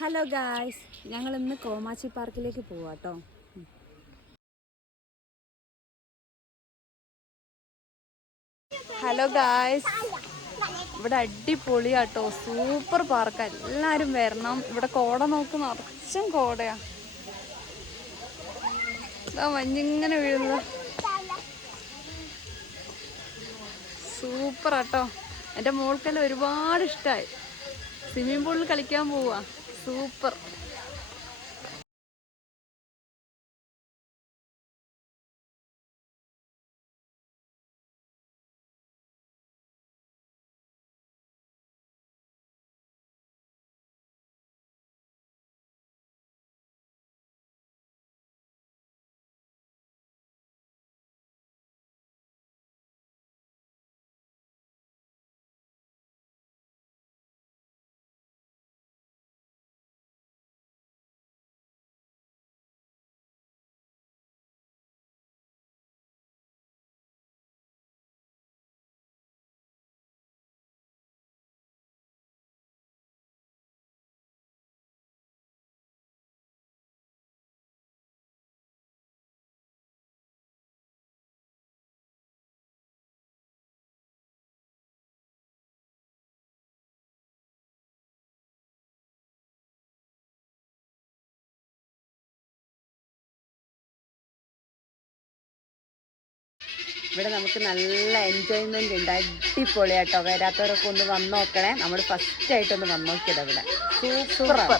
Hello guys, ഞങ്ങൾ ഇന്ന് കോമാച്ചി പാർക്കിലേക്ക് പോവാട്ടോ. ഹലോ ഗായ്സ്, ഇവിടെ അടിപൊളിയാട്ടോ, സൂപ്പർ പാർക്കാ. എല്ലാവരും വരണം. ഇവിടെ കോട നോക്ക്, നിറച്ചും കോടയാ. ഇതാ മഞ്ഞിങ്ങനെ വീഴുന്നത്, സൂപ്പർ ആട്ടോ. എൻ്റെ മോൾക്കെല്ലാം ഒരുപാട് ഇഷ്ടമായി. സ്വിമ്മിംഗ് പൂളിൽ കളിക്കാൻ പോവാ, സൂപ്പർ. ഇവിടെ നമുക്ക് നല്ല എൻജോയ്മെന്റ് ഉണ്ട്, അടിപൊളിയാട്ടോ. വരാത്തവരൊക്കെ ഒന്ന് വന്ന് നോക്കണേ. നമ്മൾ ഫസ്റ്റ് ആയിട്ടൊന്ന് വന്ന് നോക്കിയത് ഇവിടെ, സൂപ്പർ.